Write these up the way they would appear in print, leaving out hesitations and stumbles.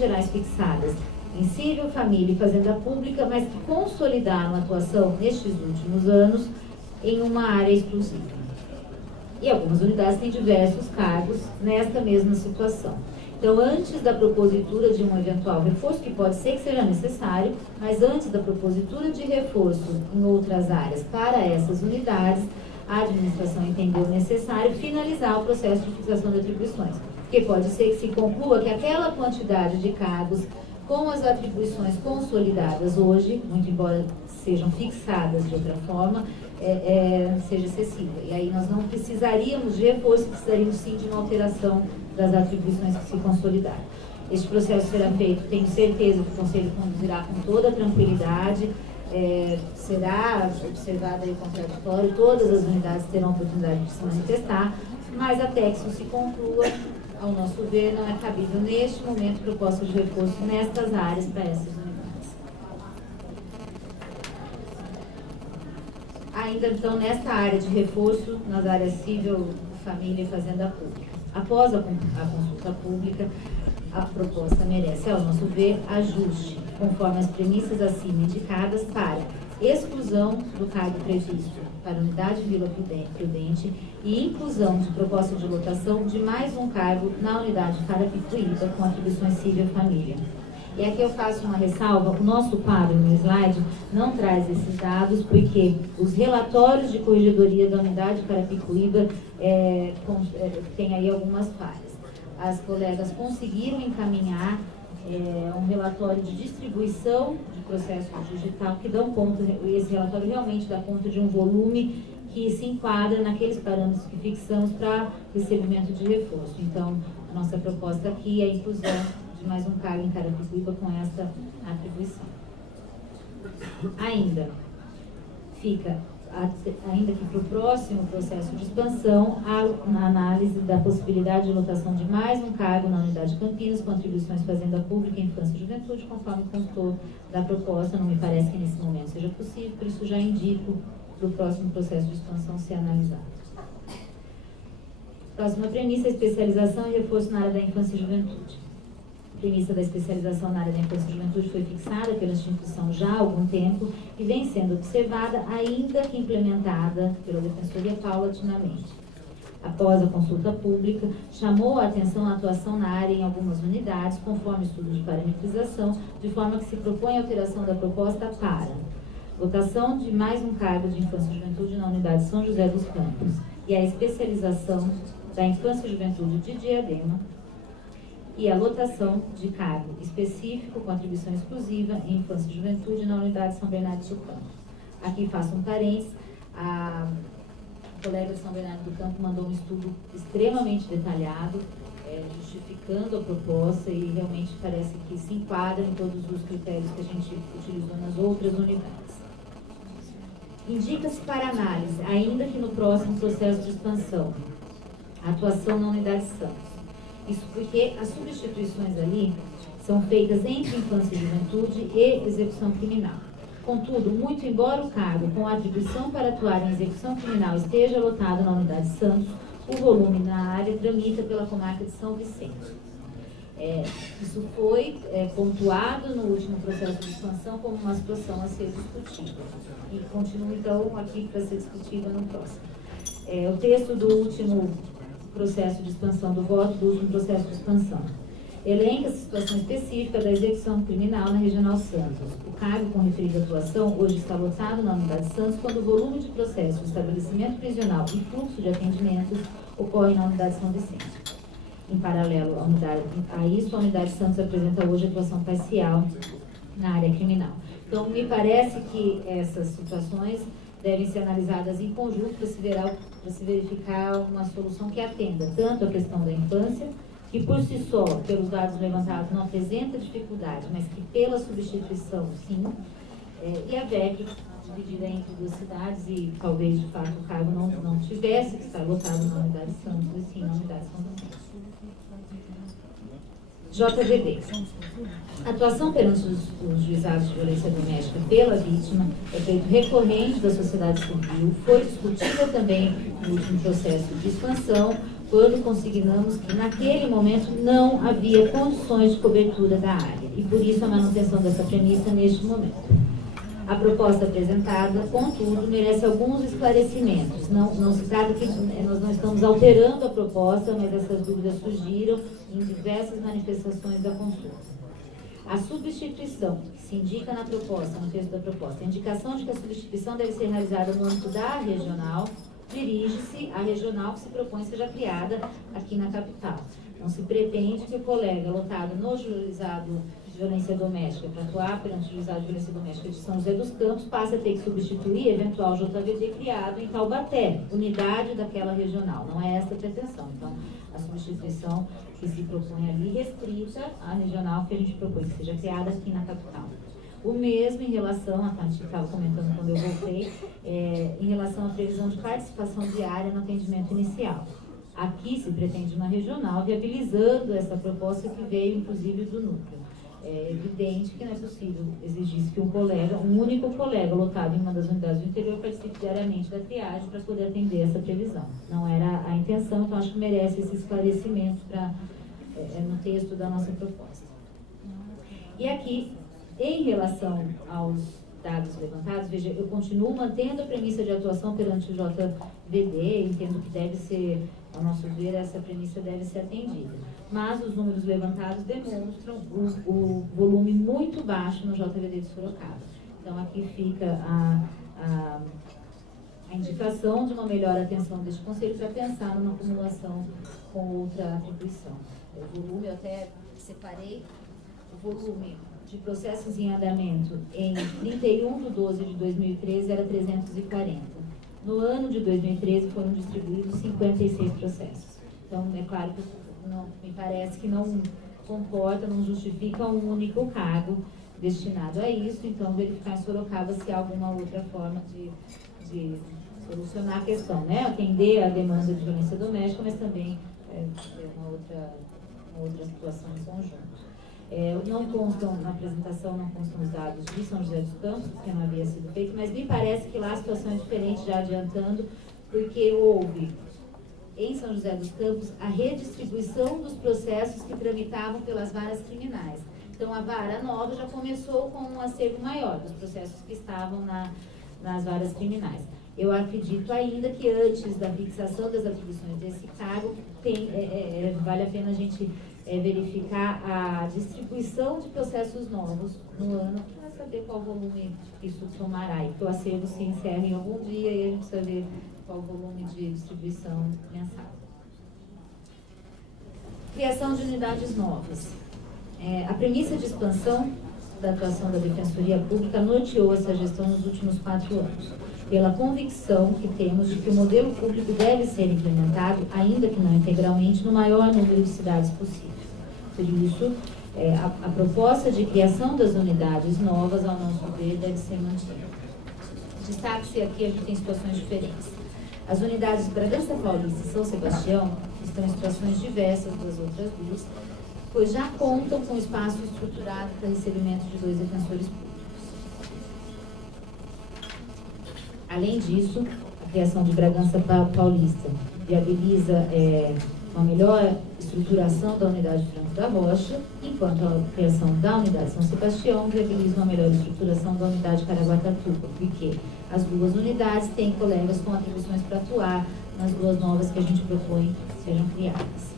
gerais fixadas em civil, família e fazenda pública, mas que consolidaram a atuação nestes últimos anos em uma área exclusiva. E algumas unidades têm diversos cargos nesta mesma situação. Então, antes da propositura de um eventual reforço, que pode ser que seja necessário, mas antes da propositura de reforço em outras áreas para essas unidades, a administração entendeu necessário finalizar o processo de fixação de atribuições. Porque pode ser que se conclua que aquela quantidade de cargos com as atribuições consolidadas hoje, muito embora sejam fixadas de outra forma, seja excessiva. E aí nós não precisaríamos de reforço, precisaríamos sim de uma alteração das atribuições que se consolidaram. Este processo será feito, tenho certeza que o Conselho conduzirá com toda tranquilidade, será observado aí o contraditório, todas as unidades terão a oportunidade de se manifestar, mas até que isso se conclua, ao nosso ver, não é cabível neste momento proposta de reforço nestas áreas para essas unidades. Ainda então nesta área de reforço, nas áreas civil, família e fazenda pública. Após a consulta pública, a proposta merece, ao nosso ver, ajuste, conforme as premissas acima indicadas, para exclusão do cargo previsto para a unidade Vila Prudente e inclusão de proposta de lotação de mais um cargo na unidade Carapicuíba com atribuições civil e família. E aqui eu faço uma ressalva, o nosso quadro no slide não traz esses dados porque os relatórios de corregedoria da unidade Carapicuíba tem aí algumas falhas. As colegas conseguiram encaminhar um relatório de distribuição de processo digital que dão conta, esse relatório realmente dá conta de um volume que se enquadra naqueles parâmetros que fixamos para recebimento de reforço. Então, a nossa proposta aqui é a inclusão de mais um cargo em Carapicuíba com essa atribuição. Ainda que para o próximo processo de expansão, a análise da possibilidade de lotação de mais um cargo na unidade Campinas, com atribuições fazenda pública, infância e juventude, conforme constou da proposta, não me parece que nesse momento seja possível, por isso já indico para o próximo processo de expansão ser analisado. Próxima premissa, especialização e reforço na área da infância e juventude. A premissa da especialização na área da infância e juventude foi fixada pela instituição já há algum tempo e vem sendo observada, ainda que implementada pela Defensoria paulatinamente. Após a consulta pública, chamou a atenção a atuação na área em algumas unidades, conforme estudo de parametrização, de forma que se propõe a alteração da proposta para votação de mais um cargo de infância e juventude na unidade São José dos Campos e a especialização da infância e juventude de Diadema, e a lotação de cargo específico com atribuição exclusiva em infância e juventude na unidade São Bernardo do Campo. Aqui faço um parênteses, a colega de São Bernardo do Campo mandou um estudo extremamente detalhado, justificando a proposta e realmente parece que se enquadra em todos os critérios que a gente utilizou nas outras unidades. Indica-se para análise, ainda que no próximo processo de expansão, a atuação na unidade Santos. Isso porque as substituições ali são feitas entre infância e juventude e execução criminal. Contudo, muito embora o cargo com atribuição para atuar em execução criminal esteja lotado na unidade Santos, o volume na área tramita pela comarca de São Vicente. Isso foi pontuado no último processo de expansão como uma situação a ser discutida. E continua, então, aqui para ser discutida no próximo. O texto do último processo de expansão do voto, do último processo de expansão. Elenca a situação específica da execução criminal na Regional Santos. O cargo com referida atuação hoje está lotado na unidade Santos quando o volume de processo de estabelecimento prisional e fluxo de atendimentos ocorre na unidade São Vicente. Em paralelo a isso, a unidade Santos apresenta hoje atuação parcial na área criminal. Então, me parece que essas situações devem ser analisadas em conjunto para se verificar uma solução que atenda tanto a questão da infância, que por si só, pelos dados levantados, não apresenta dificuldade, mas que pela substituição, sim, e a VEC, dividida entre duas cidades, e talvez, de fato, o cargo não tivesse que estar lotado na unidade Santos, e sim na unidade São Vicente. JVD. A atuação perante os juizados de violência doméstica pela vítima é feito recorrente da sociedade civil, foi discutida também no último processo de expansão, quando consignamos que naquele momento não havia condições de cobertura da área, e por isso a manutenção dessa premissa neste momento. A proposta apresentada, contudo, merece alguns esclarecimentos. Não se trata que nós não estamos alterando a proposta, mas essas dúvidas surgiram em diversas manifestações da consulta. A substituição, que se indica na proposta, no texto da proposta, a indicação de que a substituição deve ser realizada no âmbito da regional, dirige-se à regional que se propõe seja criada aqui na capital. Não se pretende que o colega lotado no juizado de violência doméstica para atuar perante o juizado de violência doméstica de São José dos Campos passe a ter que substituir eventual JVD criado em Taubaté, unidade daquela regional. Não é essa a pretensão. Então, a substituição que se propõe ali restrita à regional que a gente propõe que seja criada aqui na capital. O mesmo em relação, a gente estava comentando quando eu voltei, em relação à previsão de participação diária no atendimento inicial. Aqui se pretende uma regional, viabilizando essa proposta que veio, inclusive, do núcleo. É evidente que não é possível exigir que um único colega lotado em uma das unidades do interior participe diariamente da triagem para poder atender essa previsão. Não era a intenção, então acho que merece esse esclarecimento no texto da nossa proposta. E aqui, em relação aos dados levantados, veja, eu continuo mantendo a premissa de atuação perante o JVD, entendo que deve ser, ao nosso ver, essa premissa deve ser atendida. Mas os números levantados demonstram o volume muito baixo no JVD de Sorocaba. Então, aqui fica a indicação de uma melhor atenção deste Conselho para pensar numa acumulação com outra atribuição. O volume, eu até separei, o volume de processos em andamento em 31/12/2013 era 340. No ano de 2013 foram distribuídos 56 processos. Então, é claro que me parece que não comporta, não justifica um único cargo destinado a isso. Então, verificar em Sorocaba se há alguma outra forma de solucionar a questão, né? Atender a demanda de violência doméstica, mas também uma outra situação em conjunto. Não constam, na apresentação, não constam os dados de São José dos Campos, porque não havia sido feito, mas me parece que lá a situação é diferente, já adiantando, porque houve, em São José dos Campos, a redistribuição dos processos que tramitavam pelas varas criminais. Então, a vara nova já começou com um acervo maior dos processos que estavam nas varas criminais. Eu acredito ainda que antes da fixação das atribuições desse cargo, vale a pena a gente verificar a distribuição de processos novos no ano, para saber qual volume isso tomará. E que o acervo se encerra em algum dia e a gente precisa ver qual o volume de distribuição mensal. Criação de unidades novas. A premissa de expansão da atuação da Defensoria Pública norteou essa gestão nos últimos 4 anos, pela convicção que temos de que o modelo público deve ser implementado, ainda que não integralmente, no maior número de cidades possível. Por isso, a proposta de criação das unidades novas, ao nosso ver, deve ser mantida. Destaque-se aqui, a gente tem situações diferentes. As unidades de Bragança Paulista e São Sebastião estão em situações diversas das outras duas, pois já contam com espaço estruturado para recebimento de 2 defensores públicos. Além disso, a criação de Bragança Paulista viabiliza uma melhor estruturação da unidade Franco da Rocha, enquanto a criação da unidade São Sebastião viabiliza uma melhor estruturação da unidade Caraguatatuba, porque as 2 unidades têm colegas com atribuições para atuar nas 2 novas que a gente propõe sejam criadas.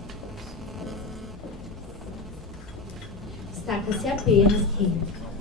Destaca-se apenas que,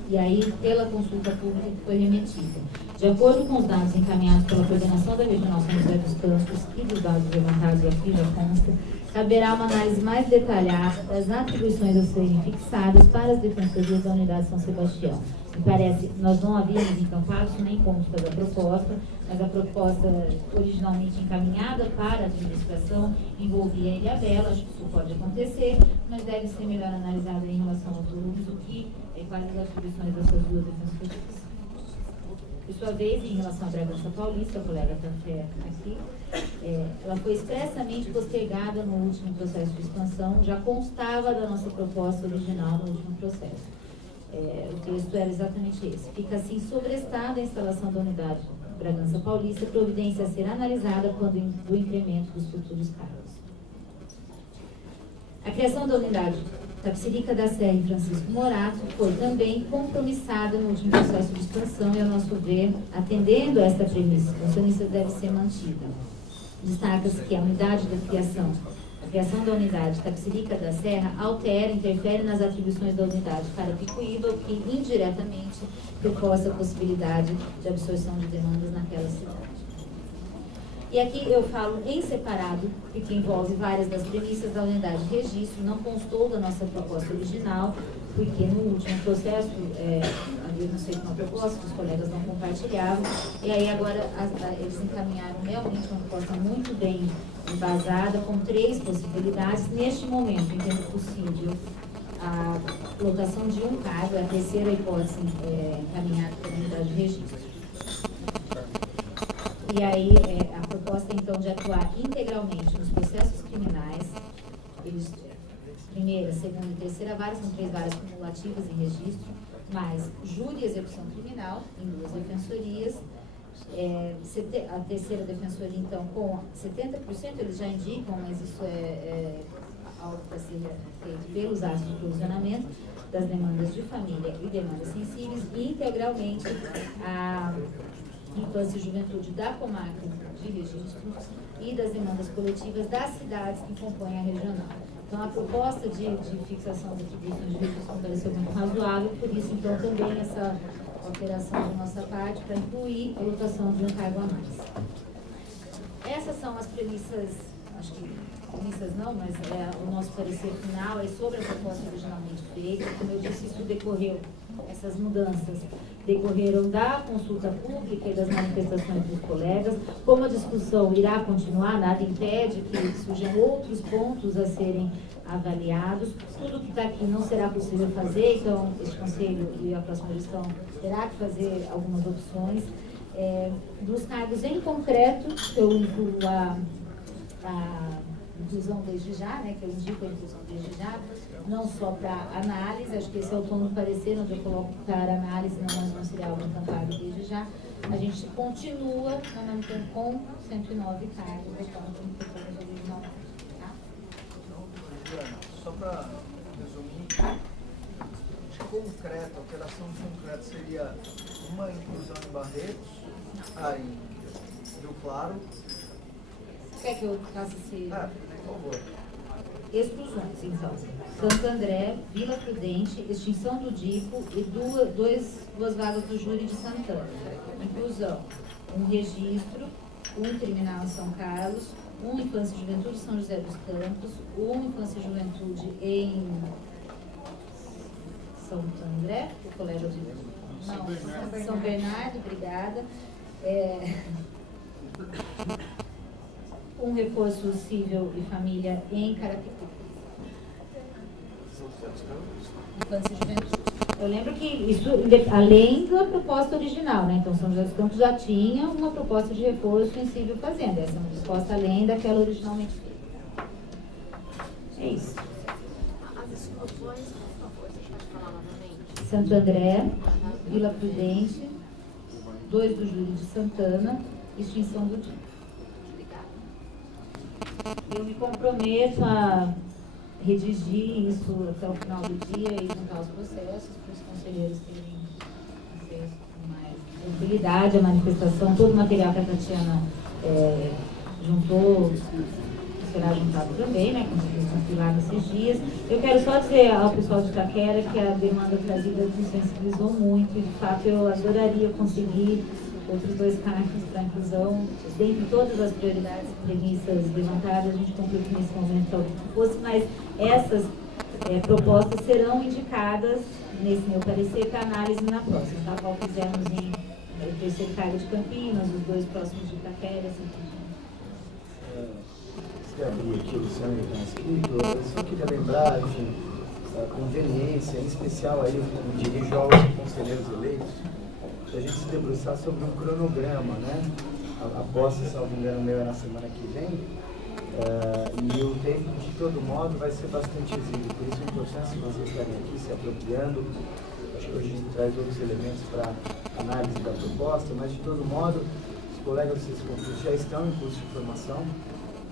e aí pela consulta pública que foi remetida, de acordo com os dados encaminhados pela coordenação da Regional São José dos Campos e dos dados levantados aqui já consta, caberá uma análise mais detalhada das atribuições a serem fixadas para as defensorias da unidade São Sebastião. Me parece, nós não havíamos encampado, isso nem consta da proposta, mas a proposta originalmente encaminhada para a administração envolvia a Ilhabela, acho que isso pode acontecer, mas deve ser melhor analisada em relação ao volume do que quais as atribuições dessas 2 defensorias. Por sua vez, em relação à Bragança Paulista, a colega Tanfer aqui, ela foi expressamente postergada no último processo de expansão, já constava da nossa proposta original no último processo. O texto era exatamente esse. Fica assim sobrestada a instalação da unidade Bragança Paulista, providência a ser analisada quando do incremento dos futuros cargos. A criação da unidade Tapicerica da Serra e Francisco Morato foi também compromissada no último processo de expansão e, ao nosso ver, atendendo a esta premissa, a premissa deve ser mantida. Destaca-se que a unidade da criação, a criação da unidade Tapicerica da Serra altera, interfere nas atribuições da unidade Carapicuíba, o que indiretamente reforça a possibilidade de absorção de demandas naquela cidade. E aqui eu falo em separado, porque envolve várias das premissas da unidade de registro, não constou da nossa proposta original, porque no último processo havíamos feito uma proposta que os colegas não compartilhavam, e aí agora eles encaminharam realmente uma proposta muito bem embasada, com 3 possibilidades. Neste momento, entendo possível a lotação de um cargo, é a terceira hipótese encaminhada pela unidade de registro. E aí, a proposta, então, de atuar integralmente nos processos criminais, primeira, segunda e terceira vara, são 3 varas cumulativas em registro, mais júri e execução criminal, em 2 defensorias. A terceira defensoria, então, com 70%, eles já indicam, mas isso é algo para ser feito pelos atos de provisionamento das demandas de família e demandas sensíveis, e integralmente a infância e juventude da comarca de registro e das demandas coletivas das cidades que compõem a regional. Então, a proposta de fixação das atribuições de registro me pareceu muito razoável, por isso, então, também essa alteração da nossa parte para incluir a lotação de um cargo a mais. Essas são as premissas, acho que premissas não, mas o nosso parecer final é sobre a proposta originalmente feita. Como eu disse, isso decorreu, essas mudanças decorreram da consulta pública e das manifestações dos colegas. Como a discussão irá continuar, nada impede que surjam outros pontos a serem avaliados. Tudo que está aqui não será possível fazer, então este Conselho e a próxima gestão terá que fazer algumas opções. Dos cargos em concreto, eu incluo a inclusão desde já, né, que eu indico a inclusão desde já, não só para análise, acho que esse é o tom do parecer, onde eu coloco para análise, não seria algo encantado desde já. A gente continua com 109 cargos, então, como proposta original. Tá? Só para resumir, de concreto, a operação concreta seria uma inclusão em Barretos, em Rio Claro. Quer que eu faça esse... por favor. Exclusões, então. Santo André, Vila Prudente, extinção do DIPO e duas vagas do júri de Santana. Inclusão, um registro, um criminal em São Carlos, um infância e juventude em São José dos Campos, um infância e juventude em Santo André, o colégio de... Não, São Bernardo, obrigada. Um reforço civil e família em Carapicuíba. Infância e juventude. Eu lembro que isso, além da proposta original, né? Então, São José dos Campos já tinha uma proposta de reforço em civil fazenda. Essa é uma proposta além daquela originalmente feita. É isso. As exclusões, por favor, você pode falar novamente? Santo André, Vila Prudente, 2 do Júri de Santana, extinção do DIPO. Eu me comprometo a redigir isso até o final do dia e juntar os processos para os conselheiros terem acesso com mais tranquilidade à manifestação. Todo o material que a Tatiana juntou será juntado também, né, conseguimos compilar nesses dias. Eu quero só dizer ao pessoal de Itaquera que a demanda trazida nos sensibilizou muito e, de fato, eu adoraria conseguir outros 2 cargos para inclusão. Dentre todas as prioridades e premissas levantadas, a gente concluiu que nesse momento talvez não fosse, mas essas propostas serão indicadas, nesse meu parecer, para análise na próxima, tá? Qual fizemos em o terceiro cargo de Campinas, os 2 próximos de Itaquera, assim por diante. Você abriu aqui, Luciano, que está escrito, eu só queria lembrar, enfim, a conveniência, em especial aí, eu me dirijo aos conselheiros eleitos, a gente se debruçar sobre um cronograma, né? A posse, se não me engano, meu é na semana que vem, e o tempo, de todo modo, vai ser bastante exíguo. Por isso a importância de vocês estarem aqui se apropriando. Acho que hoje a gente traz outros elementos para análise da proposta, mas, de todo modo, os colegas do CESCONCURSO já estão em curso de formação.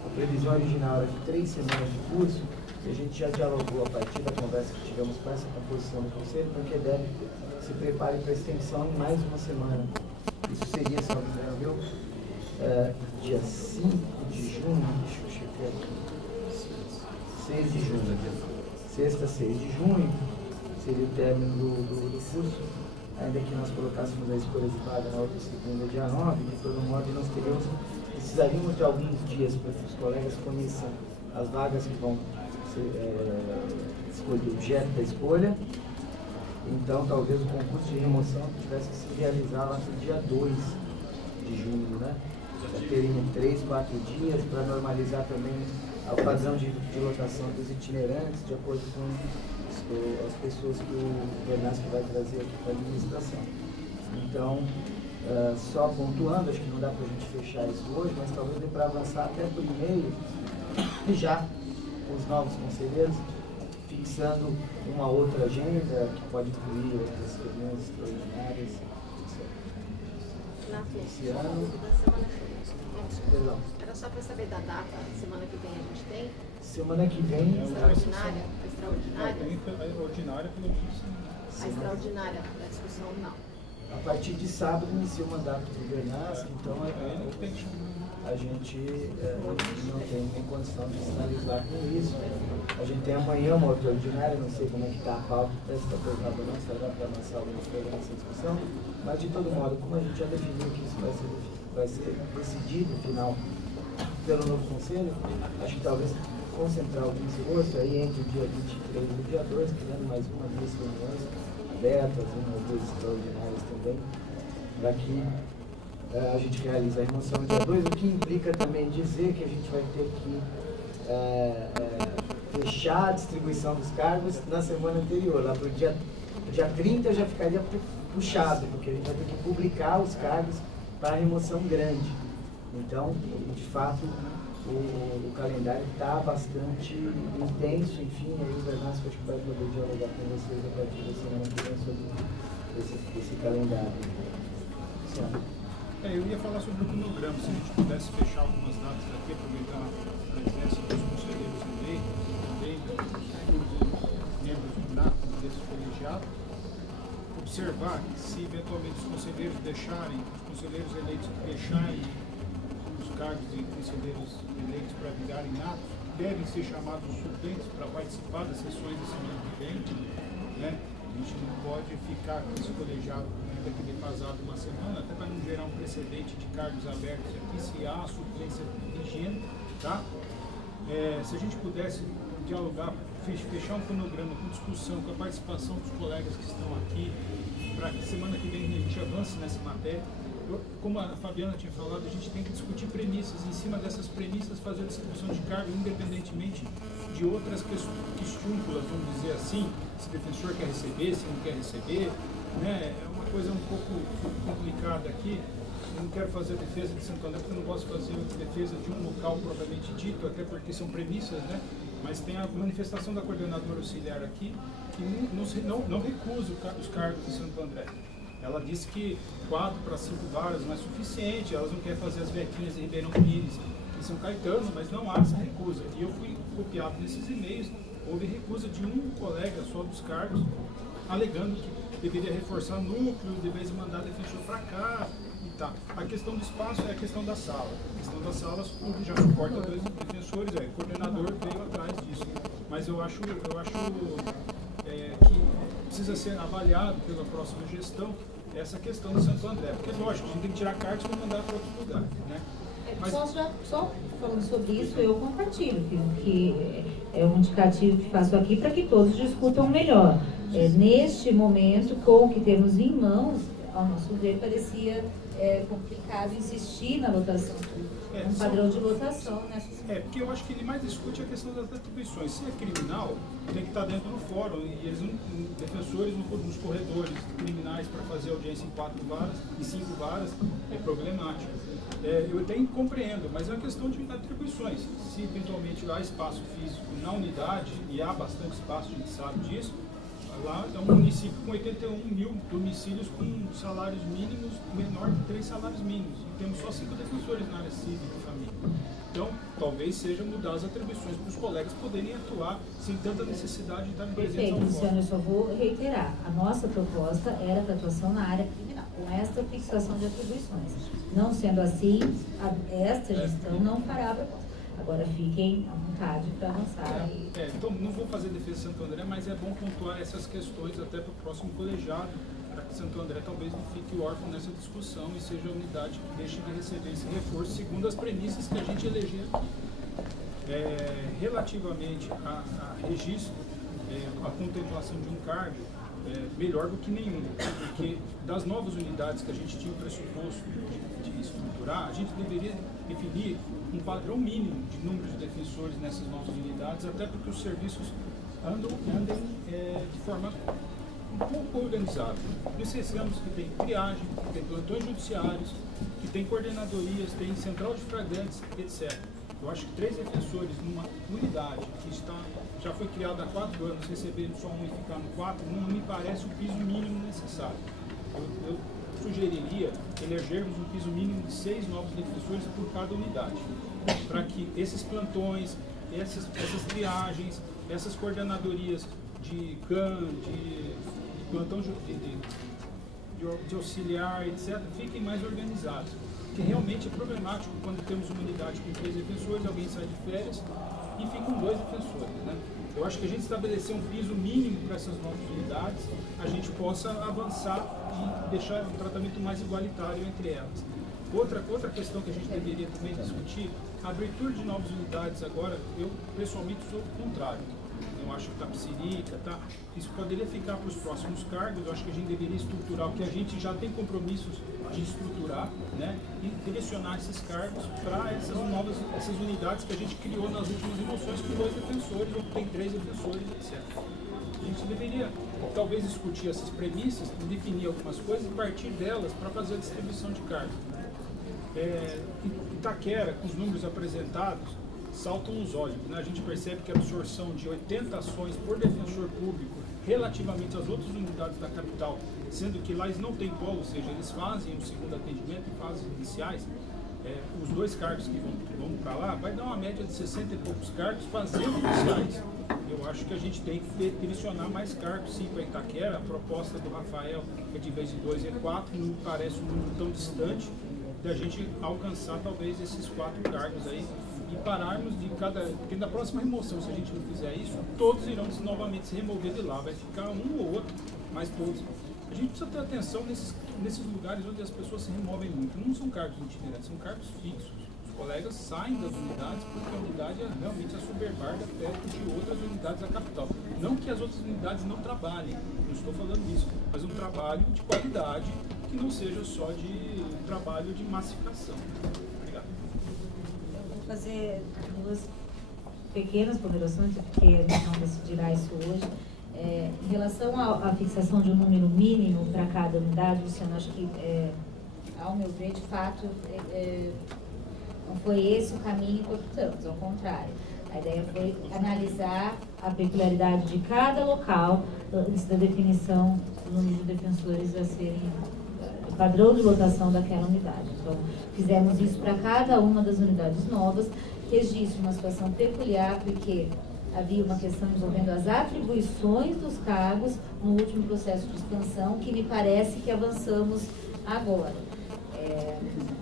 A previsão original era de 3 semanas de curso, A gente já dialogou a partir da conversa que tivemos com essa composição do Conselho, porque deve se prepare para a extensão em mais uma semana. Isso seria, se não me engano, meu, dia 5 de junho, deixa eu checar aqui, 6 de junho, sexta, 6 de junho, seria o término do curso, ainda que nós colocássemos a escolha de vaga na outra segunda, dia 9, de todo modo nós precisaríamos de alguns dias para que os colegas conheçam as vagas que vão ser escolher, objeto da escolha. Então, talvez o concurso de remoção tivesse que se realizar lá no dia 2 de junho, né? Já teriam 3, 4 dias para normalizar também o padrão de lotação dos itinerantes, de acordo com as pessoas que o Bernasque vai trazer aqui para a administração. Então, só pontuando, acho que não dá para a gente fechar isso hoje, mas talvez dê para avançar até por e-mail, e já com os novos conselheiros, fixando uma outra agenda que pode incluir outras reuniões extraordinárias, esse ano. Perdão. Era só para saber da data, semana que vem a gente tem? Semana que vem. Extraordinária? A extraordinária? A ordinária, pelo menos. A extraordinária da discussão, não. A partir de sábado inicia o mandato do Bernasque, então a gente não tem nem condição de sinalizar com isso. A gente tem amanhã uma outra ordinária, não sei como é que está a pauta, se está aprovado ou não, se vai dar para avançar algumas coisas nessa discussão, mas de todo modo, como a gente já definiu que isso vai ser decidido, final, pelo novo conselho, acho que talvez concentrar algum esforço aí entre o dia 23 e o dia 2, criando mais uma, 2 reuniões abertas, uma ou 2 extraordinárias também, para que a gente realize a remoção no dia 2, o que implica também dizer que a gente vai ter que fechar a distribuição dos cargos na semana anterior, lá para o dia 30 já ficaria puxado, porque a gente vai ter que publicar os cargos para a remoção grande. Então, de fato, o calendário está bastante intenso, enfim, aí o Bernasque acho que vai poder dialogar com vocês a partir da semana que vem sobre esse calendário. Certo? Eu ia falar sobre o cronograma, se a gente pudesse fechar algumas datas aqui, aproveitar a presença dos conselheiros eleitos, também dos membros natos desse colegiado, observar que se eventualmente os conselheiros eleitos deixarem os cargos de conselheiros eleitos para virarem natos, devem ser chamados os suplentes para participar das sessões da semana que vem, né? A gente não pode ficar com esse colegiado aqui defasado uma semana, até para não gerar um precedente de cargos abertos aqui, se há a suplência vigente, tá? Se a gente pudesse dialogar, fechar um cronograma com discussão, com a participação dos colegas que estão aqui, para que semana que vem a gente avance nessa matéria. Como a Fabiana tinha falado, a gente tem que discutir premissas, em cima dessas premissas fazer a distribuição de cargo, independentemente de outras questúnculas, vamos dizer assim, se o defensor quer receber, se não quer receber, né? É uma coisa um pouco complicada aqui. Eu não quero fazer a defesa de Santo André, porque eu não posso fazer a defesa de um local propriamente dito, até porque são premissas, né? Mas tem a manifestação da coordenadora auxiliar aqui, que não recusa os cargos de Santo André. Ela disse que 4 para 5 varas não é suficiente, elas não querem fazer as vetinhas em Ribeirão Pires, em São Caetano, mas não há essa recusa. E eu fui copiado nesses e-mails, houve recusa de um colega só dos cargos, alegando que deveria reforçar o núcleo, deveria mandar defensor para cá e tal. A questão do espaço é a questão da sala. A questão das salas, já suporta 2 defensores, o coordenador veio atrás disso. Mas eu acho que precisa ser avaliado pela próxima gestão essa questão de Santo André. Porque, lógico, a gente tem que tirar cargos para mandar para outros lugares, né? Mas... Só falando sobre isso, eu compartilho, que é um indicativo que faço aqui para que todos discutam melhor. Neste momento, com o que temos em mãos, ao nosso ver, parecia complicado insistir na lotação, um padrão de lotação, né? Porque eu acho que ele mais discute a questão das atribuições. Se é criminal, tem que estar dentro do fórum, e eles defensores nos corredores criminais para fazer audiência em 4 varas e 5 varas é problemático. Eu até compreendo, mas é uma questão de atribuições. Se eventualmente há espaço físico na unidade, e há bastante espaço, a gente sabe disso, Lá é um município com 81 mil domicílios com salários mínimos menor de 3 salários mínimos. E temos só 5 defensores na área civil e família. Então, talvez seja mudar as atribuições para os colegas poderem atuar sem tanta necessidade de estar presentes. Perfeito, Luciano, eu só vou reiterar. A nossa proposta era para atuação na área criminal, com esta fixação de atribuições. Não sendo assim, esta gestão não fará a proposta. Agora fiquem à vontade para avançar. Então, não vou fazer defesa de Santo André, mas é bom pontuar essas questões até para o próximo colegiado, para que Santo André talvez não fique órfão nessa discussão e seja a unidade que deixe de receber esse reforço, segundo as premissas que a gente elegeu aqui. Relativamente a registro, a contemplação de um cargo melhor do que nenhum, porque das novas unidades que a gente tinha o pressuposto de estruturar, a gente deveria definir um padrão mínimo de número de defensores nessas novas unidades, até porque os serviços andem de forma um pouco organizada. Precisamos que tem triagem, que tem plantões judiciários, que tem coordenadorias, tem central de flagrantes, etc. Eu acho que 3 defensores numa unidade que já foi criada há 4 anos, recebendo só um e ficar no 4, não me parece o piso mínimo necessário. Eu sugeriria elegermos um piso mínimo de 6 novos defensores por cada unidade, para que esses plantões, essas triagens, essas coordenadorias de CAN, de plantão de auxiliar, etc., fiquem mais organizados. Porque realmente é problemático quando temos uma unidade com 3 defensores, alguém sai de férias e ficam 2 defensores, né? Eu acho que a gente estabelecer um piso mínimo para essas novas unidades, a gente possa avançar e deixar um tratamento mais igualitário entre elas. Outra questão que a gente deveria também discutir, a abertura de novas unidades agora, eu pessoalmente sou contrário. Eu acho que Tapicirica, isso poderia ficar para os próximos cargos. Eu acho que a gente deveria estruturar o que a gente já tem compromissos de estruturar, né, e direcionar esses cargos para essas unidades que a gente criou nas últimas emoções com 2 defensores, ou tem 3 defensores, etc. A gente deveria talvez discutir essas premissas, definir algumas coisas e partir delas para fazer a distribuição de cargos. Itaquera, com os números apresentados, saltam os olhos, né? A gente percebe que a absorção de 80 ações por defensor público relativamente às outras unidades da capital, sendo que lá eles não têm polo, ou seja, eles fazem o segundo atendimento em fases iniciais, os 2 cargos que vão para lá, vai dar uma média de 60 e poucos cargos fazendo iniciais. Eu acho que a gente tem que direcionar mais cargos, sim, para Itaquera. A proposta do Rafael é de vez de 2 é 4, não me parece um número tão distante da gente alcançar talvez esses 4 cargos aí e pararmos de porque na próxima remoção, se a gente não fizer isso, todos irão novamente se remover de lá, vai ficar um ou outro, mas todos. A gente precisa ter atenção nesses lugares onde as pessoas se removem muito. Não são cargos itinerantes, são cargos fixos. Os colegas saem das unidades porque a unidade é realmente assoberbada perto de outras unidades da capital. Não que as outras unidades não trabalhem, não estou falando disso, mas um trabalho de qualidade que não seja só de trabalho de massificação. Obrigado. Eu vou fazer 2 pequenas ponderações, porque a gente não decidirá isso hoje. Em relação à fixação de um número mínimo para cada unidade, Luciano, acho que, ao meu ver, de fato, não foi esse o caminho que optamos, ao contrário. A ideia foi analisar a peculiaridade de cada local antes da definição do número de defensores a serem o padrão de lotação daquela unidade. Então, fizemos isso para cada uma das unidades novas, registro uma situação peculiar, porque havia uma questão envolvendo as atribuições dos cargos no último processo de expansão, que me parece que avançamos agora.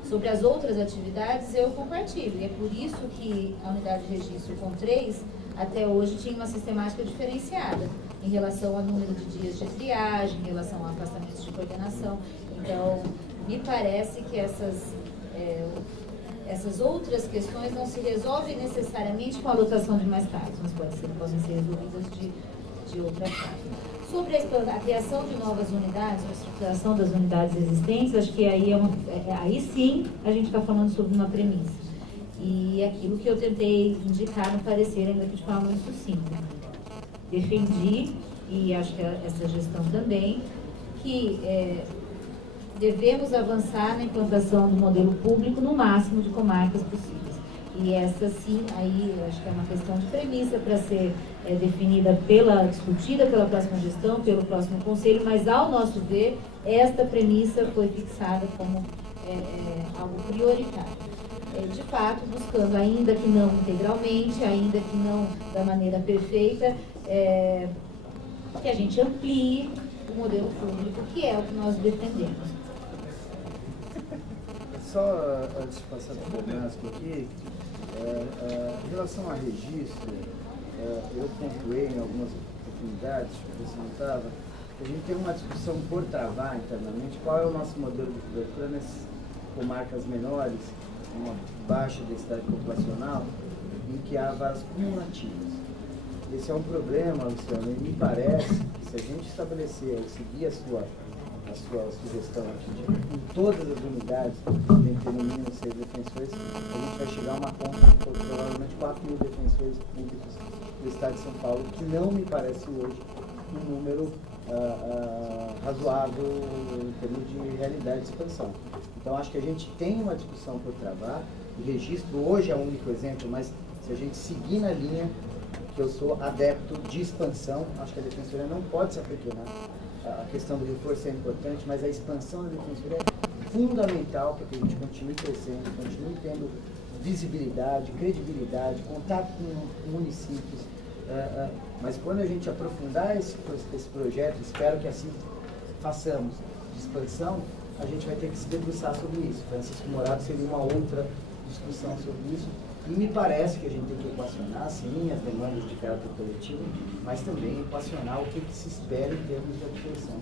Sobre as outras atividades, eu compartilho, e é por isso que a unidade de registro com 3, até hoje, tinha uma sistemática diferenciada em relação ao número de dias de triagem, em relação a afastamentos de coordenação. Então, me parece que essas outras questões não se resolvem necessariamente com a lotação de mais cargos, mas podem ser resolvidas de outra forma. Sobre a criação de novas unidades, a estruturação das unidades existentes, acho que aí, aí sim a gente está falando sobre uma premissa. E aquilo que eu tentei indicar no parecer, ainda que de forma muito sucinta. Defendi, e acho que essa gestão também, que devemos avançar na implantação do modelo público no máximo de comarcas possíveis. E essa sim, aí eu acho que é uma questão de premissa para ser definida discutida pela próxima gestão, pelo próximo conselho, mas ao nosso ver, esta premissa foi fixada como algo prioritário. De fato, buscando, ainda que não integralmente, ainda que não da maneira perfeita, que a gente amplie o modelo público, que é o que nós defendemos. Só antes de passar para o Bernasco aqui, em relação a registro, eu pontuei em algumas oportunidades, você não estava, que a gente tem uma discussão por travar internamente, qual é o nosso modelo de cobertura nessas comarcas menores, uma baixa densidade populacional, em que há varas cumulativas. Esse é um problema, Luciano, e me parece que se a gente estabelecer, seguir a sua sugestão aqui, em todas as unidades, tem que ter no mínimo 6 defensores, a gente vai chegar a uma conta de provavelmente 4.000 defensores públicos do Estado de São Paulo, que não me parece hoje um número razoável em termos de realidade de expansão. Então, acho que a gente tem uma discussão por travar, o registro hoje é o único exemplo, mas se a gente seguir na linha, que eu sou adepto de expansão, acho que a Defensoria não pode se apequenar. A questão do reforço é importante, mas a expansão da Defensoria é fundamental para que a gente continue crescendo, continue tendo visibilidade, credibilidade, contato com municípios. Mas quando a gente aprofundar esse projeto, espero que assim façamos, de expansão, a gente vai ter que se debruçar sobre isso. Francisco Morado seria uma outra discussão sobre isso. E me parece que a gente tem que equacionar, sim, as demandas de caráter coletivo, mas também equacionar o que se espera em termos de absorção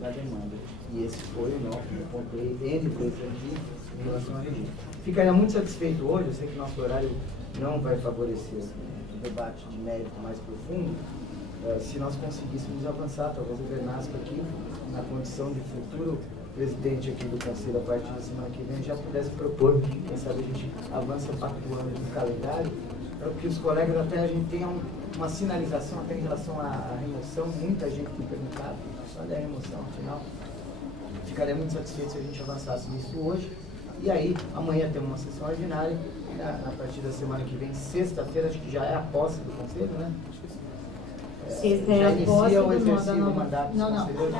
da demanda. E esse foi o nosso, eu contei N vezes aqui em relação ao regime. Ficaria muito satisfeito hoje, eu sei que nosso horário não vai favorecer o debate de mérito mais profundo, se nós conseguíssemos avançar, talvez o Bernasco aqui, na condição de futuro presidente aqui do Conselho, a partir da semana que vem, já pudesse propor, quem sabe a gente avança 4 anos no calendário, para que os colegas até a gente tenha uma sinalização até em relação à remoção, muita gente tem perguntado, olha a remoção, afinal, ficaria muito satisfeito se a gente avançasse nisso hoje, e aí, amanhã temos uma sessão ordinária, a partir da semana que vem, sexta-feira, acho que já é a posse do Conselho, né? Sexta já é a posse inicia o do exercício do nova... mandato dos conselheiros?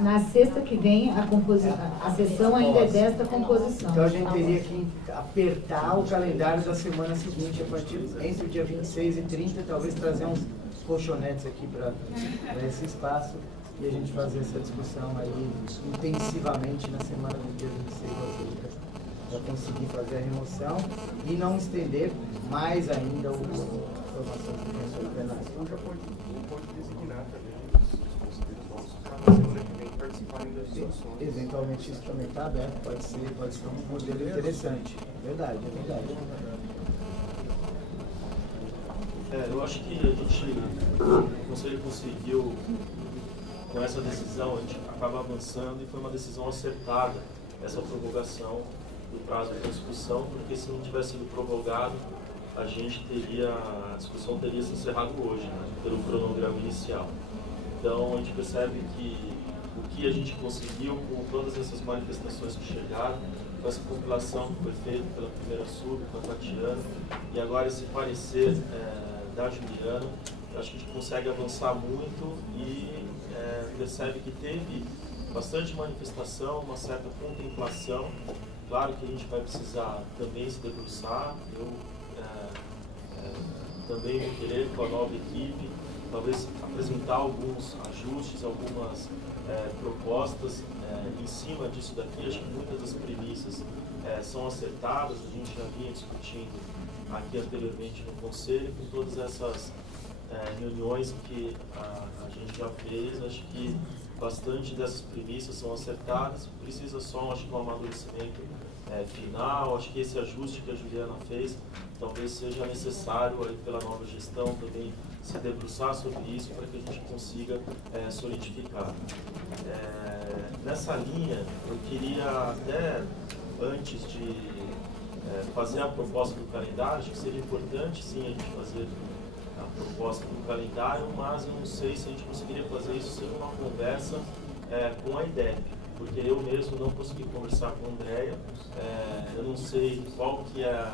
Na sexta que vem, a sessão ainda é desta composição. Então a gente teria que apertar o calendário da semana seguinte, a partir entre o dia 26 e 30, talvez trazer uns colchonetes aqui para esse espaço e a gente fazer essa discussão aí intensivamente na semana do dia 26 para conseguir fazer a remoção e não estender mais ainda a formação do defensor penal. Pode designar também os conselheiros nossos para a semana que vem participarem das discussões. Eventualmente isso também está aberto, pode ser um modelo interessante. Verdade, é verdade. Eu acho que a gente, o Conselho conseguiu, com essa decisão, a gente acaba avançando e foi uma decisão acertada, essa prorrogação do prazo para discussão, porque se não tivesse sido prorrogado, a discussão teria se encerrado hoje, né, pelo cronograma inicial. Então a gente percebe que o que a gente conseguiu com todas essas manifestações que chegaram, com essa compilação que foi feita pela primeira sub, com a Tatiana, e agora esse parecer da Juliana, eu acho que a gente consegue avançar muito e percebe que teve bastante manifestação, uma certa contemplação. Claro que a gente vai precisar também se debruçar, eu também vou querer, com a nova equipe, talvez apresentar alguns ajustes, algumas propostas em cima disso daqui. Acho que muitas das premissas são acertadas, a gente já vinha discutindo aqui anteriormente no Conselho, com todas essas reuniões que a gente já fez. Acho que bastante dessas premissas são acertadas, precisa só, acho que, um amadurecimento final. Acho que esse ajuste que a Juliana fez talvez seja necessário aí pela nova gestão também se debruçar sobre isso para que a gente consiga solidificar. Nessa linha, eu queria até, antes de fazer a proposta do calendário, acho que seria importante sim a gente fazer a proposta do calendário, mas eu não sei se a gente conseguiria fazer isso sem uma conversa com a IDEP, porque eu mesmo não consegui conversar com a Andréia, eu não sei qual que é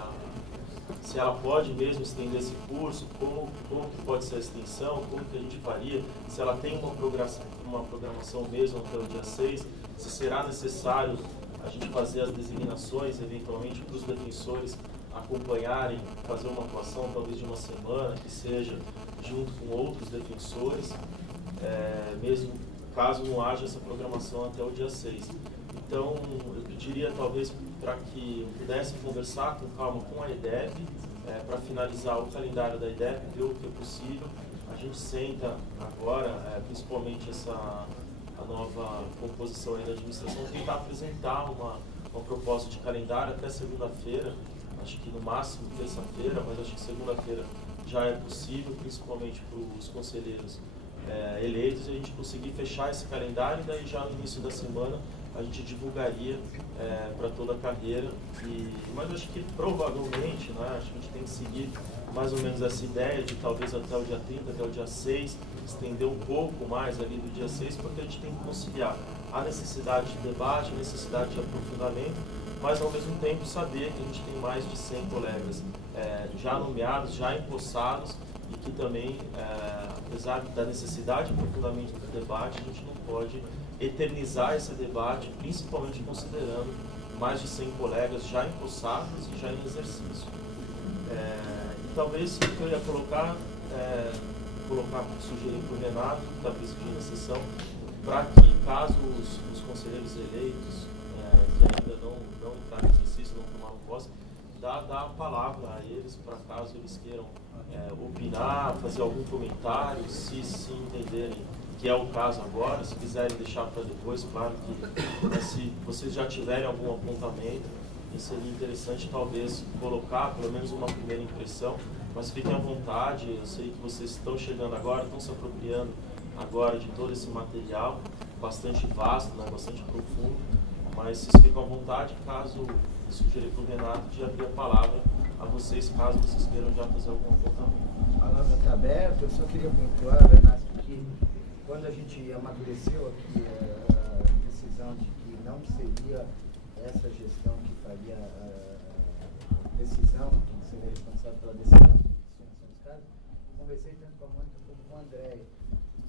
se ela pode mesmo estender esse curso, como que pode ser a extensão, como que a gente faria, se ela tem uma programação mesmo até o dia 6, se será necessário a gente fazer as designações, eventualmente, para os defensores acompanharem, fazer uma atuação talvez de uma semana, que seja junto com outros defensores, mesmo caso não haja essa programação até o dia 6. Então, eu pediria talvez para que pudesse conversar com calma com a EDEB, para finalizar o calendário da EDEB, ver o que é possível. A gente senta agora, principalmente a nova composição aí da administração, tentar apresentar uma proposta de calendário até segunda-feira, acho que no máximo terça-feira, mas acho que segunda-feira já é possível, principalmente para os conselheiros eleitos, e a gente conseguir fechar esse calendário, e daí já no início da semana a gente divulgaria para toda a carreira. Mas acho que provavelmente, né, acho que a gente tem que seguir mais ou menos essa ideia de talvez até o dia 30, até o dia 6, estender um pouco mais ali do dia 6, porque a gente tem que conciliar a necessidade de debate, a necessidade de aprofundamento, mas ao mesmo tempo saber que a gente tem mais de 100 colegas já nomeados, já empossados, e que também, apesar da necessidade de aprofundamento do debate, a gente não pode eternizar esse debate, principalmente considerando mais de 100 colegas já empossados e já em exercício. E talvez o que eu ia sugerir para o Renato, que está presidindo a sessão, para que caso os conselheiros eleitos que ainda não entraram em exercício, não tomaram posse, dá a palavra a eles, para caso eles queiram opinar, fazer algum comentário, se entenderem que é o caso agora, se quiserem deixar para depois, claro que se vocês já tiverem algum apontamento, seria interessante talvez colocar pelo menos uma primeira impressão, mas fiquem à vontade, eu sei que vocês estão chegando agora, estão se apropriando agora de todo esse material, bastante vasto, né, bastante profundo, mas vocês ficam à vontade, caso eu sugerir para o Renato de abrir a palavra a vocês, caso vocês queiram já fazer algum apontamento. A palavra está aberta, eu só queria pontuar, Renato, que quando a gente amadureceu aqui a decisão de que não seria essa gestão que faria a decisão, que seria responsável pela decisão de destinação dos casos, conversei tanto com a Mônica como com a Andréia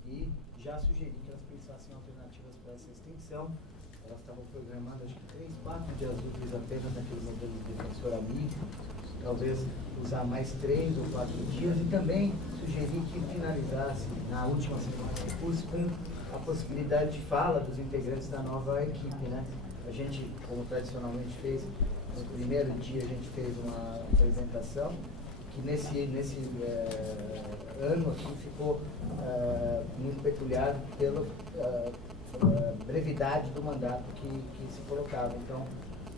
e já sugeri que elas pensassem em alternativas para essa extensão. Elas estavam programando acho que 3, 4 dias úteis apenas naquele modelo de defensor ali, talvez usar mais 3 ou 4 dias, e também sugeri que finalizasse na última semana do curso com a possibilidade de fala dos integrantes da nova equipe, né? A gente, como tradicionalmente fez, no primeiro dia a gente fez uma apresentação, que nesse ano aqui ficou muito peculiar pela brevidade do mandato que se colocava. Então,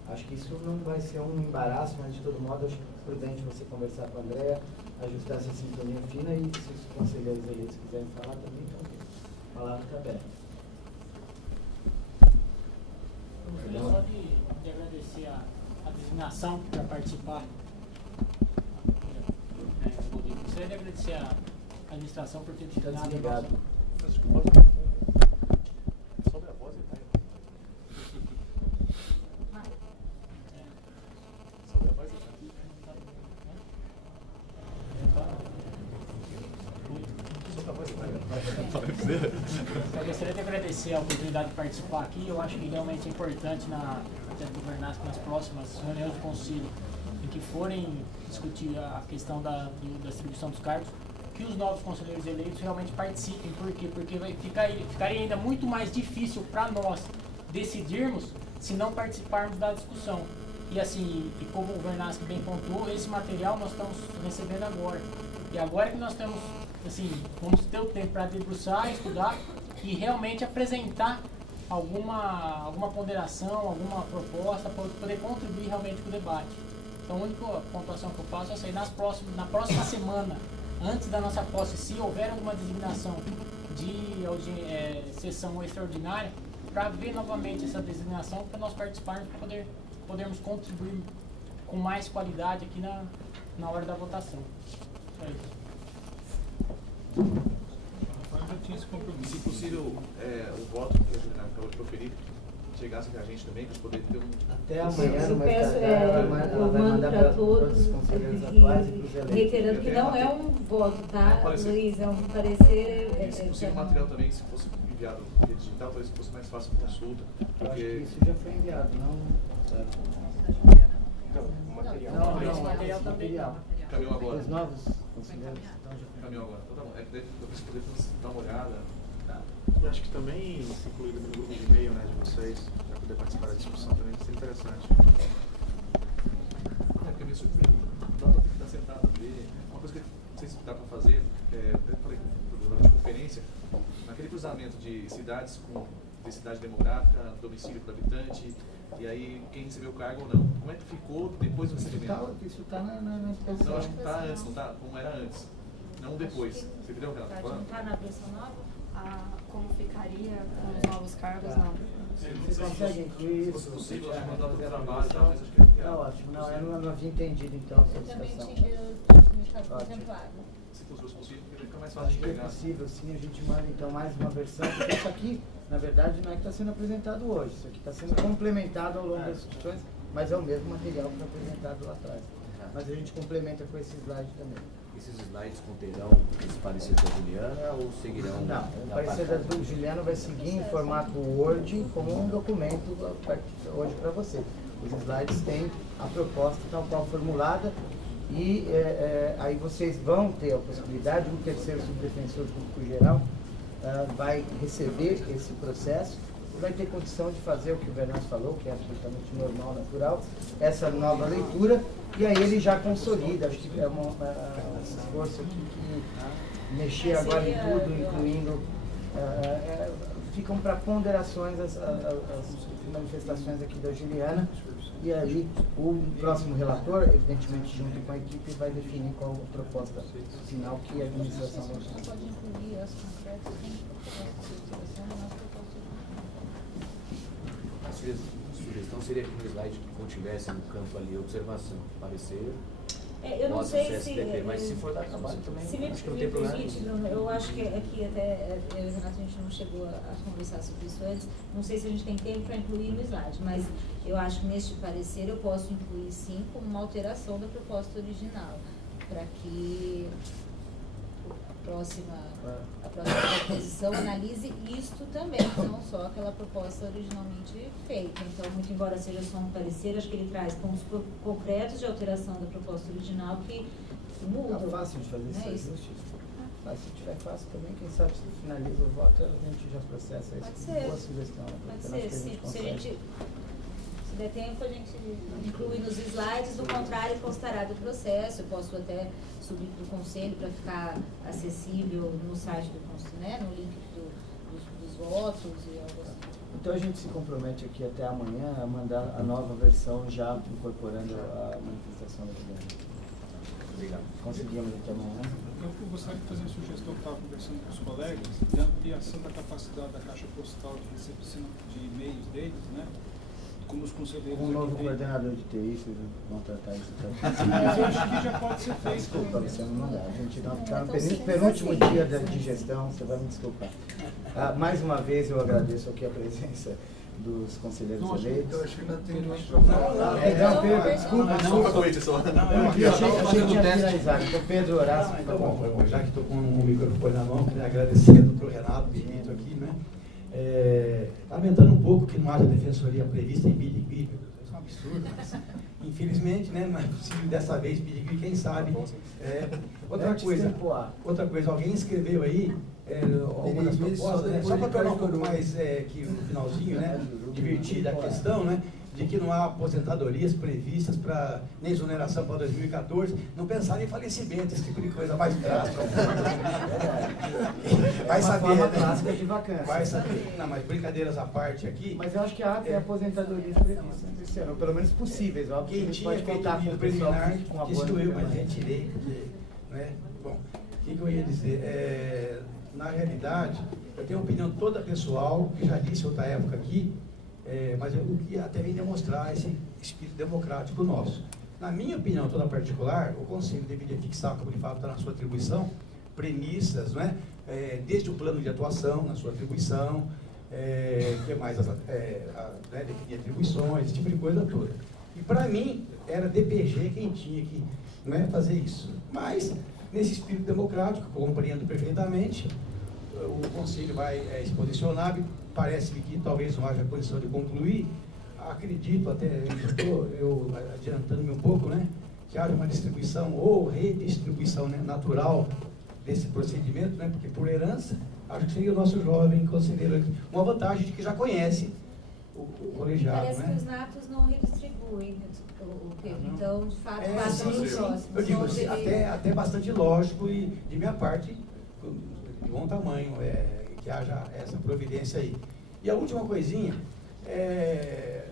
acho que isso não vai ser um embaraço, mas de todo modo acho prudente você conversar com a Andréia, ajustar essa sintonia fina, e se os conselheiros eleitos quiserem falar também, então a palavra está aberta. Eu gostaria só de agradecer a designação para participar. Eu gostaria de agradecer a administração por ter designado. Obrigado. Sobre a voz, ele sobre a voz, eu gostaria de agradecer a oportunidade de participar aqui. Eu acho que realmente é importante até governar nas próximas reuniões do Conselho, em que forem discutir a questão da distribuição dos cargos, que os novos conselheiros eleitos realmente participem. Por quê? Porque ficaria ainda muito mais difícil para nós decidirmos se não participarmos da discussão. E assim, e como o Vernaschi bem pontuou, esse material nós estamos recebendo agora. E agora que nós temos, assim, vamos ter o tempo para debruçar, estudar e realmente apresentar alguma ponderação, alguma proposta para poder contribuir realmente com o debate. Então, a única pontuação que eu faço é essa aí. Na próxima semana, antes da nossa posse, se houver alguma designação de sessão extraordinária, para ver novamente essa designação, para nós participarmos, para podermos contribuir com mais qualidade aqui na hora da votação. Só isso. Eu já tinha esse compromisso. Se possível, o voto que a gente acabou de proferir chegasse a gente também, para poder ter um... Até amanhã, Eu no peço, ela vai mandar para todos os conselheiros atuais e para os eleitos. reiterando que não é um voto, tá, parecer. Luiz? É um parecer. E se possível, o material também, se fosse enviado via digital, talvez fosse mais fácil a consulta. Eu acho que Porque... isso já foi enviado, não... Não, o material. Não, material. Caminhou agora. Os novos conselheiros estão já... Caminhou agora. Então tá bom. É que daí depois poder dar uma olhada. Eu acho que também se incluir no grupo de e-mail, né, de vocês, para poder participar da discussão também, isso é interessante. É porque me surpreende. Dá para ficar sentado a ver. Uma coisa que não sei se dá para fazer, eu falei durante a conferência, naquele cruzamento de cidades com densidade demográfica, domicílio para habitante, e aí quem recebeu o cargo ou não. Como é que ficou depois do recebimento? Isso está na exposição. Não, acho que está antes, não está como era antes. Não depois. Você entendeu o que ela está Não falando? está na versão nova? Como ficaria com os novos cargos, não. Você consegue incluir isso? Se fosse possível, você acho que mandar para o fazer a trabalho, avaliação? talvez acho que é. Tá ótimo. Não, eu não havia entendido então a Eu também solicitação. tinha contemplado. Se fosse possível, porque fica mais Acho fácil de que é pegar. possível, sim, a gente manda então mais uma versão, porque isso aqui, na verdade, não é que está sendo apresentado hoje, isso aqui está sendo complementado ao longo das discussões, mas é o mesmo material que foi apresentado lá atrás. Mas a gente complementa com esse slide também. Esses slides conterão esse parecer da Juliana ou seguirão? Não, o parecer da Juliana vai seguir em formato Word como um documento hoje para você. Os slides têm a proposta tal qual formulada e aí vocês vão ter a possibilidade, um terceiro subdefensor público geral vai receber esse processo e vai ter condição de fazer o que o Bernardo falou, que é absolutamente normal, natural, essa nova leitura, e aí ele já consolida. Acho que é um esforço aqui que mexer agora em tudo, incluindo... ficam para ponderações as manifestações aqui da Juliana, e aí o próximo relator, evidentemente junto com a equipe, vai definir qual a proposta final que a administração vai fazer. Pode incluir as concretas A sugestão seria que no slide contivesse no campo ali observação, parecer. eu não sei se... SDP, mas se for dar trabalho também, se me acho que não tem problema. permite, eu acho que aqui até eu e o Renato a gente não chegou a conversar sobre isso antes, não sei se a gente tem tempo para incluir no slide, mas eu acho que neste parecer eu posso incluir sim como uma alteração da proposta original, para que a próxima proposição analise isto também, não só aquela proposta originalmente feita. Então, muito embora seja só um parecer, acho que ele traz pontos concretos de alteração da proposta original que mudam. É fácil de fazer esse ajuste. Mas se tiver fácil também, quem sabe se finaliza o voto, a gente já processa isso. Pode ser. Boa sugestão. Pode ser, se der tempo, a gente inclui nos slides, do contrário, constará do processo. Eu posso até subir para o conselho para ficar acessível no site do conselho, né, no link dos votos e algo assim. Então a gente se compromete aqui até amanhã a mandar a nova versão já incorporando a manifestação da Juliana. Obrigado. Conseguimos até amanhã. Eu gostaria de fazer uma sugestão que estava conversando com os colegas, de ampliação da capacidade da caixa postal de recepção de e-mails deles, né? Como os conselheiros... Com o novo coordenador de TI, vocês vão tratar isso também. Mas eu acho que já pode ser feito. Desculpa, você não dá. A gente não está no penúltimo dia de gestão, você vai me desculpar. Mais uma vez eu agradeço aqui a presença dos conselheiros eleitos. Eu acho que ainda tem mais Perdão, Pedro, desculpa. Achei que tinha finalizado. Então, Pedro, Horácio, por favor. Já que estou com o microfone na mão, queria agradecer ao doutor Renato Benito aqui, né? Lamentando um pouco que não haja defensoria prevista em Birigui, isso é um absurdo, mas infelizmente, né, não é possível dessa vez Birigui, quem sabe. Outra coisa, alguém escreveu aí algumas propostas, né, só para tornar um pouco mais que no finalzinho, né, divertida a questão, né, de que não há aposentadorias previstas para nem exoneração para 2014, não pensar em falecimento, esse tipo de coisa mais drástica. Vai saber, né? Clássica de vacância. Vai saber. Não, mas brincadeiras à parte aqui. Mas eu acho que há até aposentadorias previstas esse ano, pelo menos possíveis. Óbvio Quem que tinha pode contar com o preliminar, com a isso eu, mas retirei, porque, né? Bom, o que eu ia dizer? Na realidade, eu tenho uma opinião toda pessoal, que já disse outra época aqui, mas eu queria até vem demonstrar esse espírito democrático nosso. Na minha opinião toda particular, o Conselho deveria fixar, como ele fala, está na sua atribuição, premissas, não é? Desde o plano de atuação, na sua atribuição, que mais? Definir atribuições, esse tipo de coisa toda. E para mim, era DPG quem tinha que fazer isso. Mas, nesse espírito democrático, que eu compreendo perfeitamente, o Conselho vai se posicionar, parece-me que talvez não haja condição de concluir. Acredito, até eu adiantando-me um pouco, que haja uma distribuição ou redistribuição natural desse procedimento, porque por herança, acho que seria o nosso jovem conselheiro aqui. Uma vantagem de que já conhece o colegiado. Parece que os natos não redistribuem o Pedro, então, de fato, passa no próximo. Eu digo assim, até bastante lógico e, de minha parte, de bom tamanho, que haja essa providência aí. E a última coisinha,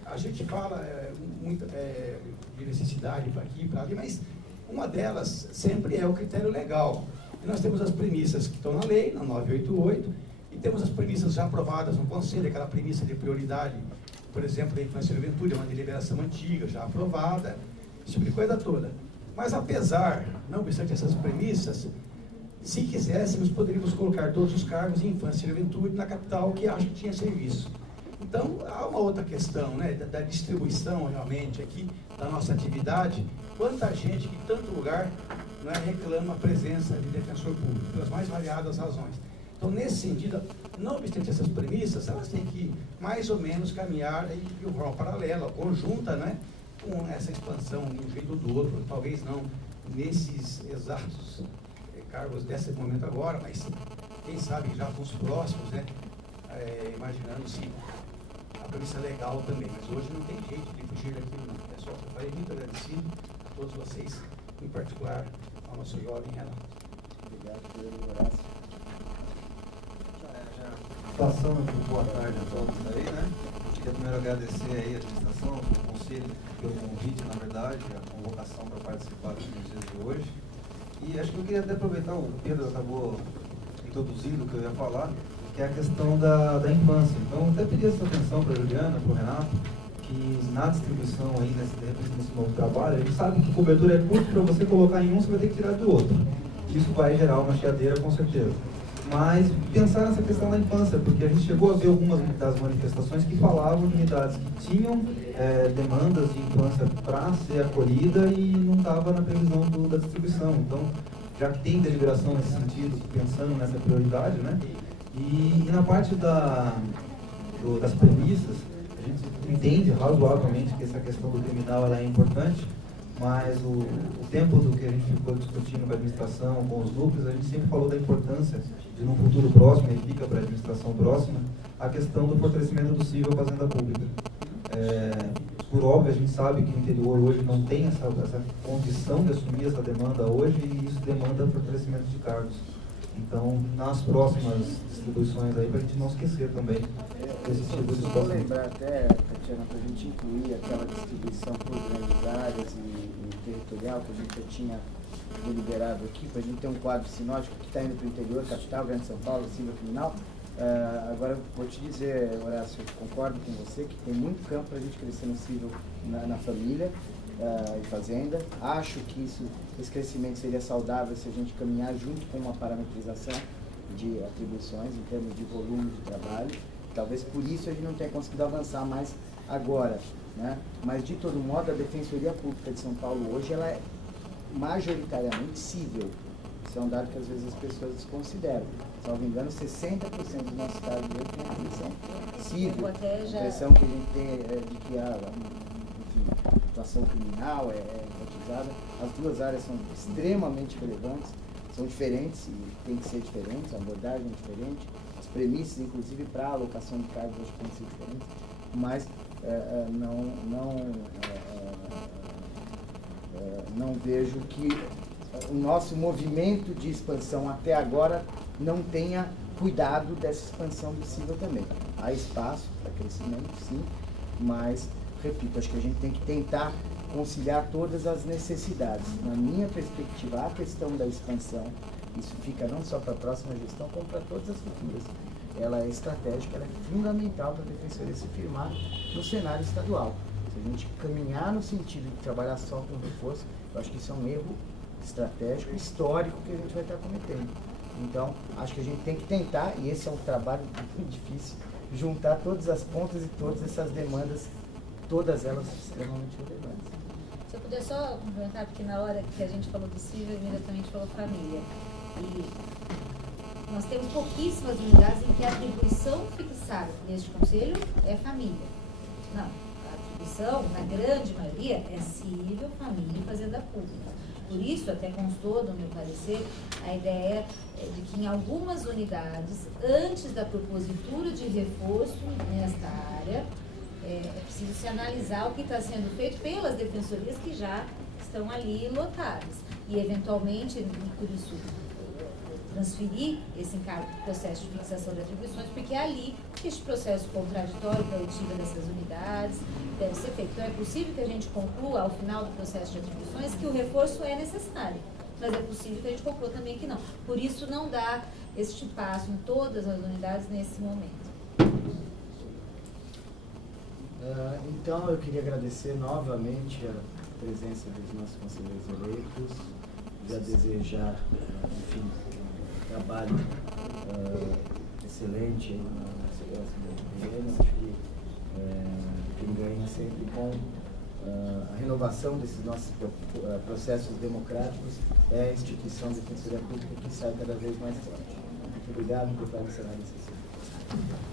a gente fala muito de necessidade para aqui e para ali, mas uma delas sempre é o critério legal. E nós temos as premissas que estão na lei, na 988, e temos as premissas já aprovadas no Conselho, aquela premissa de prioridade, por exemplo, da infância e juventude, é uma deliberação antiga, já aprovada, esse tipo de coisa toda. Mas apesar, não obstante essas premissas, se quiséssemos, poderíamos colocar todos os cargos em infância e juventude na capital que acho que tinha serviço. Então, há uma outra questão, da distribuição realmente aqui, da nossa atividade. Quanta gente que em tanto lugar reclama a presença de defensor público, pelas mais variadas razões. Então, nesse sentido, não obstante essas premissas, elas têm que mais ou menos caminhar em uma forma paralela, conjunta, com essa expansão de um jeito ou do outro, talvez não nesses exatos cargos desse momento agora, mas quem sabe já com os próximos, imaginando se a premissa legal também, mas hoje não tem jeito de fugir daquilo, não. É só que eu falei, muito agradecido a todos vocês, em particular ao nosso jovem Renato. Obrigado, Pedro Horácio. Passando boa tarde a todos aí, Queria primeiro agradecer aí a administração, o conselho, pelo convite, na verdade, a convocação para participar dos dias de hoje. E acho que eu queria até aproveitar, o Pedro acabou introduzindo o que eu ia falar, que é a questão da infância. Então, até pedir essa atenção para a Juliana, para o Renato, que na distribuição aí, nesse novo trabalho, a gente sabe que cobertura é curto, para você colocar em um, você vai ter que tirar do outro. Isso vai gerar uma chiadeira, com certeza. Mas pensar nessa questão da infância, porque a gente chegou a ver algumas das manifestações que falavam de unidades que tinham demandas de infância para ser acolhida e não estava na previsão da distribuição. Então, já que tem deliberação nesse sentido, pensando nessa prioridade, E na parte das premissas, a gente entende razoavelmente que essa questão do criminal ela é importante, mas o tempo do que a gente ficou discutindo com a administração, com os núcleos, a gente sempre falou da importância de, num futuro próximo, e fica para a administração próxima, a questão do fortalecimento do cível fazenda pública. Por óbvio, a gente sabe que o interior hoje não tem essa condição de assumir essa demanda hoje, e isso demanda fortalecimento de cargos. Então, nas próximas distribuições aí, para a gente não esquecer também desses tipos de situações. Vou lembrar até, Tatiana, para a gente incluir aquela distribuição por grandes áreas e territorial que a gente já tinha deliberado aqui, para a gente ter um quadro sinótico que está indo para o interior, capital, Grande São Paulo, cível criminal. Agora, vou te dizer, Horácio, eu concordo com você que tem muito campo para a gente crescer no cível na família e fazenda. Acho que esse crescimento seria saudável se a gente caminhar junto com uma parametrização de atribuições em termos de volume de trabalho. Talvez por isso a gente não tenha conseguido avançar mais agora, Mas, de todo modo, a Defensoria Pública de São Paulo hoje ela é majoritariamente cível. Isso é um dado que às vezes as pessoas desconsideram. Salvo engano, 60% do nosso estado de hoje tem atribuição cível. A impressão que a gente tem de que a situação criminal é enfatizada. As duas áreas são extremamente relevantes, são diferentes e tem que ser diferentes, a abordagem é diferente, as premissas, inclusive, para a alocação de cargos, acho que tem que ser diferentes, mas não vejo que o nosso movimento de expansão até agora não tenha cuidado dessa expansão do cível também. Há espaço para crescimento, sim, mas, repito, acho que a gente tem que tentar conciliar todas as necessidades. Na minha perspectiva, a questão da expansão, isso fica não só para a próxima gestão, como para todas as futuras. Ela é estratégica, ela é fundamental para a Defensoria se firmar no cenário estadual. Se a gente caminhar no sentido de trabalhar só com reforço, eu acho que isso é um erro estratégico, histórico que a gente vai estar cometendo. Então, acho que a gente tem que tentar, e esse é um trabalho muito difícil, juntar todas as pontas e todas essas demandas, todas elas extremamente relevantes. Se eu puder só complementar, porque na hora que a gente falou do civil, imediatamente falou família. E nós temos pouquíssimas unidades em que a atribuição fixada neste conselho é família. Não, a atribuição, na grande maioria, é civil, família e fazenda pública. Por isso, até constou no meu parecer, a ideia de que em algumas unidades, antes da propositura de reforço nesta área, é preciso se analisar o que está sendo feito pelas defensorias que já estão ali lotadas. E, eventualmente, por isso, transferir esse encargo para o processo de fixação de atribuições, porque é ali que este processo contraditório para a oitiva dessas unidades deve ser feito. Então, é possível que a gente conclua, ao final do processo de atribuições, que o reforço é necessário, mas é possível que a gente conclua também que não. Por isso, não dá este passo em todas as unidades nesse momento. Então, eu queria agradecer novamente a presença dos nossos conselheiros eleitos, já desejar, enfim, trabalho excelente na segurança do governo. Acho que quem ganha sempre com a renovação desses nossos processos democráticos é a instituição de Defensoria Pública, que sai cada vez mais forte. Muito obrigado por participar dessa sessão.